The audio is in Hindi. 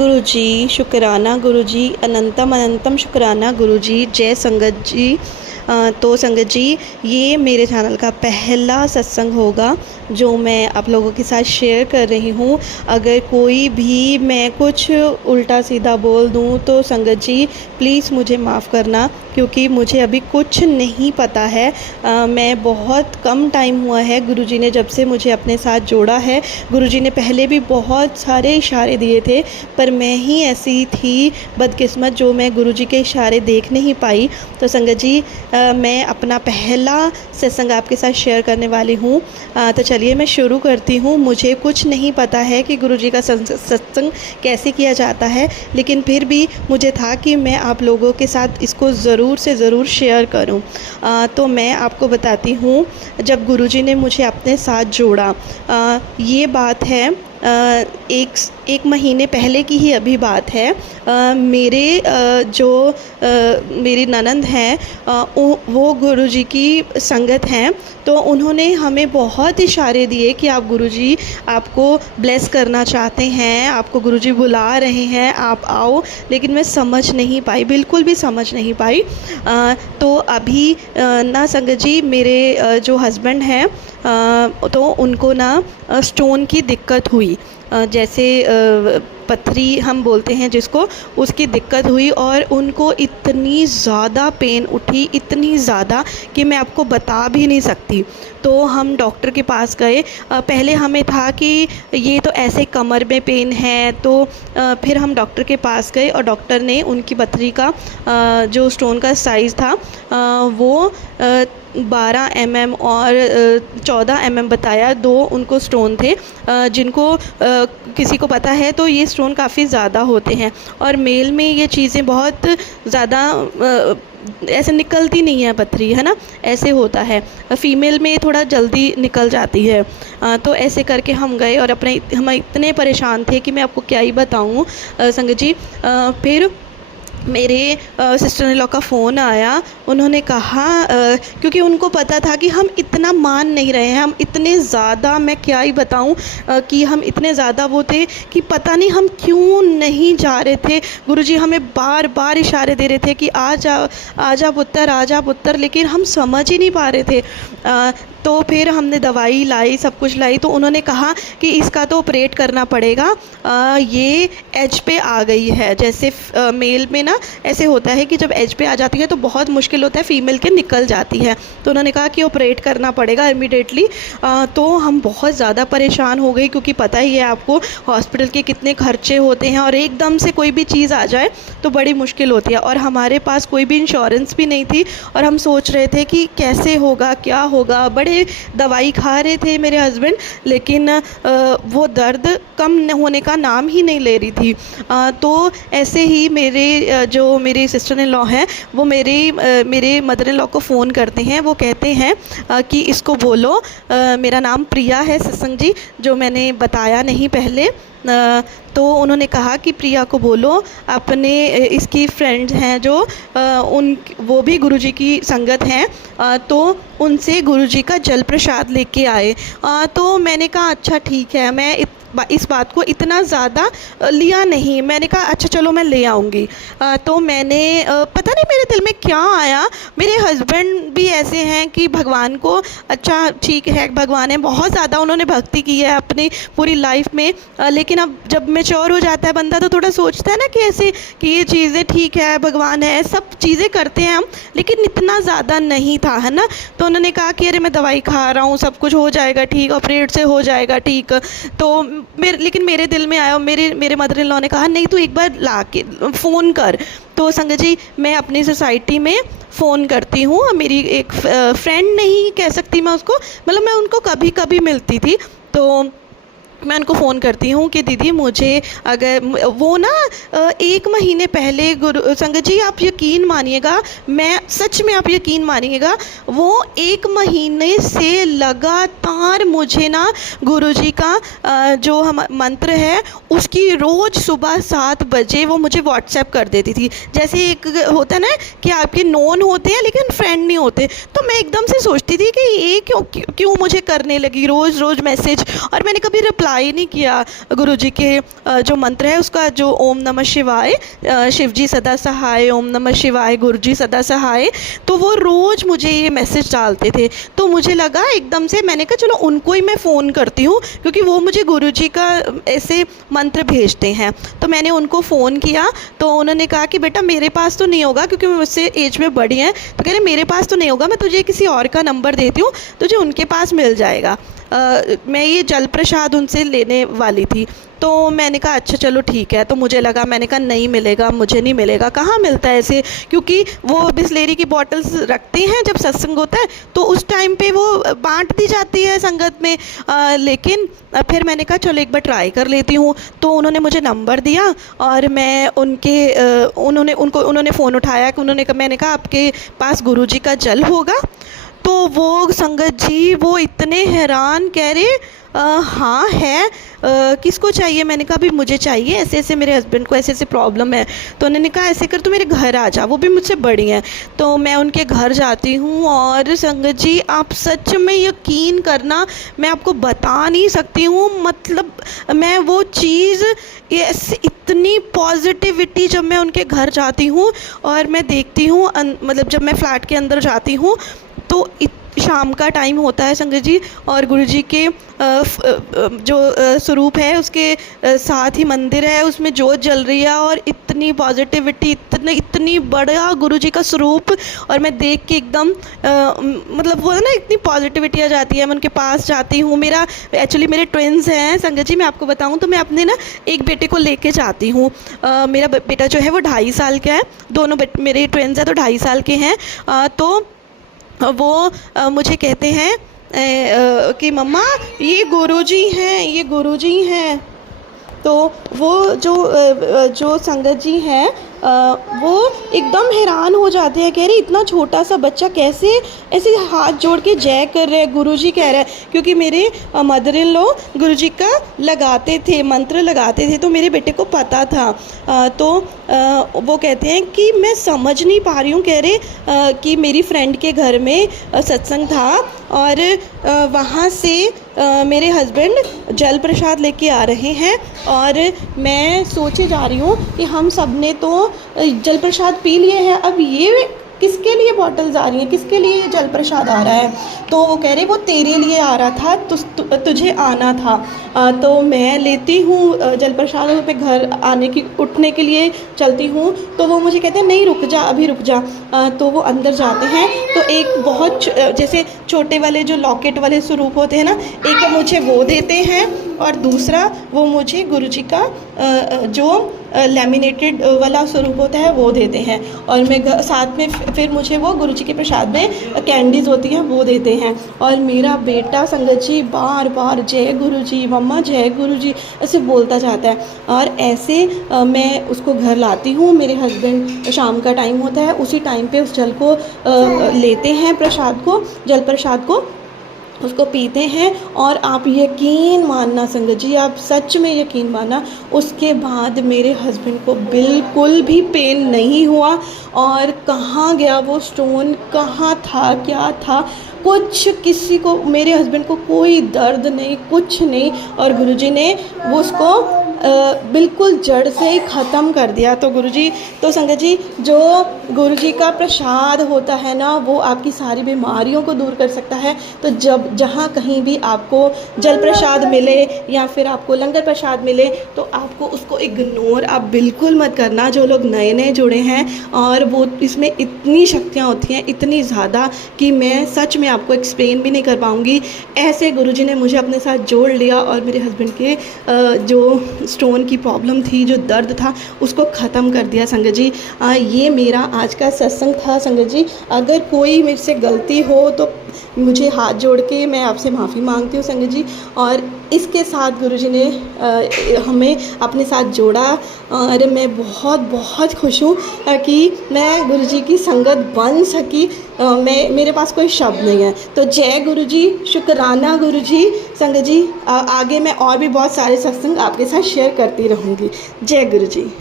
गुरुजी शुक्राना गुरुजी, अनंतम अनंतम शुक्राना गुरुजी। जय संगत जी। तो संगत जी, ये मेरे चैनल का पहला सत्संग होगा जो मैं आप लोगों के साथ शेयर कर रही हूँ। अगर कोई भी मैं कुछ उल्टा सीधा बोल दूँ तो संगत जी प्लीज़ मुझे माफ़ करना, क्योंकि मुझे अभी कुछ नहीं पता है। मैं बहुत कम टाइम हुआ है गुरुजी ने जब से मुझे अपने साथ जोड़ा है। गुरुजी ने पहले भी बहुत सारे इशारे दिए थे, पर मैं ही ऐसी थी बदकिस्मत जो मैं गुरुजी के इशारे देख नहीं पाई। तो संगत जी, मैं अपना पहला सत्संग आपके साथ शेयर करने वाली हूँ। तो चलिए मैं शुरू करती हूँ। मुझे कुछ नहीं पता है कि गुरुजी का सत्संग कैसे किया जाता है, लेकिन फिर भी मुझे था कि मैं आप लोगों के साथ इसको ज़रूर से ज़रूर शेयर करूँ। तो मैं आपको बताती हूँ, जब गुरुजी ने मुझे अपने साथ जोड़ा, ये बात है एक महीने पहले की ही अभी बात है। मेरे मेरी ननंद हैं, वो गुरुजी की संगत हैं। तो उन्होंने हमें बहुत इशारे दिए कि आप गुरुजी आपको ब्लेस करना चाहते हैं, आपको गुरुजी बुला रहे हैं, आप आओ। लेकिन मैं समझ नहीं पाई, बिल्कुल भी समझ नहीं पाई। तो अभी ना संगत जी, मेरे जो हस्बैंड हैं, तो उनको ना स्टोन की दिक्कत हुई, जैसे पथरी हम बोलते हैं जिसको, उसकी दिक्कत हुई और उनको इतनी ज़्यादा पेन उठी, इतनी ज़्यादा कि मैं आपको बता भी नहीं सकती। तो हम डॉक्टर के पास गए। पहले हमें था कि ये तो ऐसे कमर में पेन है, तो फिर हम डॉक्टर के पास गए और डॉक्टर ने उनकी पथरी का जो स्टोन का साइज़ था वो 12 mm और 14 mm बताया। 2 उनको स्टोन थे, जिनको किसी को पता है तो ये स्टोन काफ़ी ज़्यादा होते हैं, और मेल में ये चीज़ें बहुत ज़्यादा ऐसे निकलती नहीं है पथरी, है ना, ऐसे होता है। फ़ीमेल में थोड़ा जल्दी निकल जाती है। तो ऐसे करके हम गए और हम इतने परेशान थे कि मैं आपको क्या ही बताऊँ संगत जी। फिर मेरे सिस्टर इन लॉ का फ़ोन आया। उन्होंने कहा, क्योंकि उनको पता था कि हम इतना मान नहीं रहे हैं, हम इतने ज़्यादा, मैं क्या ही बताऊं, कि हम इतने ज़्यादा वो थे कि पता नहीं हम क्यों नहीं जा रहे थे। गुरुजी हमें बार बार इशारे दे रहे थे कि आ जा पुत्र, आ जा पुत्र, लेकिन हम समझ ही नहीं पा रहे थे। तो फिर हमने दवाई लाई, सब कुछ लाई। तो उन्होंने कहा कि इसका तो ऑपरेट करना पड़ेगा, ये एज पे आ गई है। जैसे मेल में ना ऐसे होता है कि जब एज पे आ जाती है तो बहुत मुश्किल होता है, फ़ीमेल के निकल जाती है। तो उन्होंने कहा कि ऑपरेट करना पड़ेगा इमीडिएटली। तो हम बहुत ज़्यादा परेशान हो गए, क्योंकि पता ही है आपको हॉस्पिटल के कितने खर्चे होते हैं, और एकदम से कोई भी चीज़ आ जाए तो बड़ी मुश्किल होती है। और हमारे पास कोई भी इंश्योरेंस भी नहीं थी, और हम सोच रहे थे कि कैसे होगा, क्या होगा। बड़े दवाई खा रहे थे मेरे हस्बैंड, लेकिन वो दर्द कम होने का नाम ही नहीं ले रही थी। तो ऐसे ही जो मेरी सिस्टर इन लॉ हैं, वो मेरे मदर इन लॉ को फ़ोन करते हैं। वो कहते हैं कि इसको बोलो, मेरा नाम प्रिया है सत्संग जी, जो मैंने बताया नहीं पहले। तो उन्होंने कहा कि प्रिया को बोलो, अपने इसकी फ्रेंड्स हैं जो वो भी गुरुजी की संगत हैं, तो उनसे गुरुजी का जल प्रसाद लेके आए। तो मैंने कहा अच्छा ठीक है। मैं इस बात को इतना ज़्यादा लिया नहीं। मैंने कहा अच्छा चलो मैं ले आऊँगी। तो मैंने पता नहीं मेरे दिल में क्या आया। मेरे हस्बैंड भी ऐसे हैं कि भगवान को, अच्छा ठीक है भगवान है, बहुत ज़्यादा उन्होंने भक्ति की है अपनी पूरी लाइफ में, लेकिन अब जब मैच्योर हो जाता है बंदा तो थोड़ा सोचता है ना कि ऐसे कि ये चीज़ें ठीक है, भगवान है, सब चीज़ें करते हैं हम, लेकिन इतना ज़्यादा नहीं था, है ना। तो उन्होंने कहा कि अरे मैं दवाई खा रहा हूँ, सब कुछ हो जाएगा ठीक, ऑपरेट से हो जाएगा ठीक। तो लेकिन मेरे दिल में आया, मेरे मदर इन लॉ ने कहा नहीं तू एक बार ला के फ़ोन कर। तो संगत जी, मैं अपनी सोसाइटी में फ़ोन करती हूँ। मेरी एक फ्रेंड नहीं कह सकती मैं उसको, मतलब मैं उनको कभी कभी मिलती थी। तो मैं उनको फ़ोन करती हूँ कि दीदी मुझे, अगर वो ना 1 महीने पहले, संगत जी आप यकीन मानिएगा, मैं सच में आप यकीन मानिएगा, वो 1 महीने से लगातार मुझे ना गुरुजी का जो हम मंत्र है उसकी रोज़ सुबह 7 बजे वो मुझे व्हाट्सएप कर देती थी। जैसे एक होता है ना कि आपके नोन होते हैं लेकिन फ्रेंड नहीं होते, तो मैं एकदम से सोचती थी कि ये क्यों मुझे करने लगी रोज़ रोज़ मैसेज, और मैंने कभी रिप्लाई ट्राई नहीं किया गुरुजी के जो मंत्र है उसका, जो ओम नमः शिवाय, शिव जी सदा सहाय, ओम नमः शिवाय, गुरु जी सदा सहाय, तो वो रोज़ मुझे ये मैसेज डालते थे। तो मुझे लगा एकदम से, मैंने कहा चलो उनको ही मैं फ़ोन करती हूँ, क्योंकि वो मुझे गुरुजी का ऐसे मंत्र भेजते हैं। तो मैंने उनको फ़ोन किया, तो उन्होंने कहा कि बेटा मेरे पास तो नहीं होगा, क्योंकि मुझसे एज में बड़ी हैं, तो कह रहे मेरे पास तो नहीं होगा, मैं तुझे किसी और का नंबर देती हूँ, तुझे उनके पास मिल जाएगा। मैं ये जल प्रसाद उनसे लेने वाली थी। तो मैंने कहा अच्छा चलो ठीक है। तो मुझे लगा, मैंने कहा नहीं मिलेगा, मुझे नहीं मिलेगा, कहाँ मिलता है ऐसे, क्योंकि वो बिसलेरी की बॉटल्स रखते हैं जब सत्संग होता है, तो उस टाइम पे वो बांट दी जाती है संगत में। लेकिन फिर मैंने कहा चलो एक बार ट्राई कर लेती हूँ। तो उन्होंने मुझे नंबर दिया और मैं उन्होंने फ़ोन उठाया कि मैंने कहा आपके पास गुरुजी का जल होगा? तो वो संगत जी वो इतने हैरान, कह रहे हाँ है, किसको चाहिए? मैंने कहा अभी मुझे चाहिए, ऐसे ऐसे मेरे हस्बैंड को ऐसे ऐसे प्रॉब्लम है। तो उन्होंने कहा ऐसे कर तू मेरे घर आ जा, वो भी मुझसे बड़ी हैं। तो मैं उनके घर जाती हूँ और संगत जी आप सच में यकीन करना, मैं आपको बता नहीं सकती हूँ, मतलब मैं वो चीज़ ऐसे इतनी पॉजिटिविटी, जब मैं उनके घर जाती हूँ और मैं देखती हूँ मतलब जब मैं फ्लैट के अंदर जाती हूँ तो शाम का टाइम होता है संगत जी, और गुरुजी के जो स्वरूप है उसके साथ ही मंदिर है, उसमें जोत जल रही है और इतनी पॉजिटिविटी, इतनी बड़ा गुरुजी का स्वरूप, और मैं देख के एकदम मतलब वो है ना, इतनी पॉजिटिविटी आ जाती है। मैं उनके पास जाती हूँ, एक्चुअली मेरे ट्विन्स हैं संगत जी, मैं आपको बताऊँ तो मैं अपने ना एक बेटे को लेके जाती हूँ। मेरा बेटा जो है वो 2.5 साल का है, दोनों मेरे ट्विन्स हैं तो 2.5 साल के हैं। तो वो मुझे कहते हैं कि मम्मा ये गुरुजी हैं, ये गुरुजी हैं। तो वो जो संगत जी हैं वो एकदम हैरान हो जाते हैं, कह रहे इतना छोटा सा बच्चा कैसे ऐसे हाथ जोड़ के जय कर रहे हैं, गुरुजी कह रहा है। क्योंकि मेरे मदर इन लॉ गुरुजी का लगाते थे, मंत्र लगाते थे, तो मेरे बेटे को पता था। तो वो कहते हैं कि मैं समझ नहीं पा रही हूँ, कह रहे कि मेरी फ्रेंड के घर में सत्संग था और वहाँ से मेरे हस्बैंड जल प्रसाद लेके आ रहे हैं और मैं सोचे जा रही हूँ कि हम सब ने तो जल प्रसाद पी लिए हैं, अब ये किसके लिए बॉटल्स आ रही हैं, किसके लिए जल प्रसाद आ रहा है? तो वो कह रहे वो तेरे लिए आ रहा था, तुझे आना था। तो मैं लेती हूँ जल प्रसाद, पे घर उठने के लिए चलती हूँ, तो वो मुझे कहते हैं नहीं रुक जा, अभी रुक जा। तो वो अंदर जाते हैं, तो एक बहुत जैसे छोटे वाले जो लॉकेट वाले स्वरूप होते हैं ना, एक मुझे वो देते हैं और दूसरा वो मुझे गुरुजी का जो लैमिनेटेड वाला स्वरूप होता है वो देते हैं। और मैं साथ में फिर मुझे वो गुरुजी के प्रसाद में कैंडीज़ होती हैं वो देते हैं। और मेरा बेटा संगत जी बार बार जय गुरुजी, मम्मा जय गुरुजी ऐसे बोलता जाता है। और ऐसे मैं उसको घर लाती हूँ, मेरे हस्बैंड शाम का टाइम होता है उसी टाइम पे उस जल को लेते हैं, प्रसाद को, जल प्रसाद को उसको पीते हैं। और आप यकीन मानना संगत जी, आप सच में यकीन मानना, उसके बाद मेरे हस्बैंड को बिल्कुल भी पेन नहीं हुआ। और कहाँ गया वो स्टोन, कहाँ था, क्या था, कुछ किसी को, मेरे हस्बैंड को कोई दर्द नहीं, कुछ नहीं। और गुरुजी ने वो उसको बिल्कुल जड़ से ही ख़त्म कर दिया। तो गुरुजी, तो संगत जी जो गुरुजी का प्रसाद होता है ना, वो आपकी सारी बीमारियों को दूर कर सकता है। तो जब जहाँ कहीं भी आपको जल प्रसाद मिले या फिर आपको लंगर प्रसाद मिले, तो आपको उसको इग्नोर आप बिल्कुल मत करना। जो लोग नए नए जुड़े हैं, और वो इसमें इतनी शक्तियाँ होती हैं, इतनी ज़्यादा कि मैं सच में आपको एक्सप्लेन भी नहीं कर पाऊँगी। ऐसे गुरुजी ने मुझे अपने साथ जोड़ लिया और मेरे हस्बैंड के जो स्टोन की प्रॉब्लम थी, जो दर्द था, उसको ख़त्म कर दिया संगत जी। ये मेरा आज का सत्संग था संगत जी। अगर कोई मेरे से गलती हो तो मुझे हाथ जोड़ के मैं आपसे माफ़ी मांगती हूँ संगत जी। और इसके साथ गुरुजी ने हमें अपने साथ जोड़ा और मैं बहुत बहुत खुश हूँ कि मैं गुरुजी की संगत बन सकी। मेरे पास कोई शब्द नहीं है। तो जय गुरुजी, शुक्राना गुरुजी। संगत जी आगे मैं और भी बहुत सारे सत्संग आपके साथ शेयर करती रहूँगी। जय गुरुजी।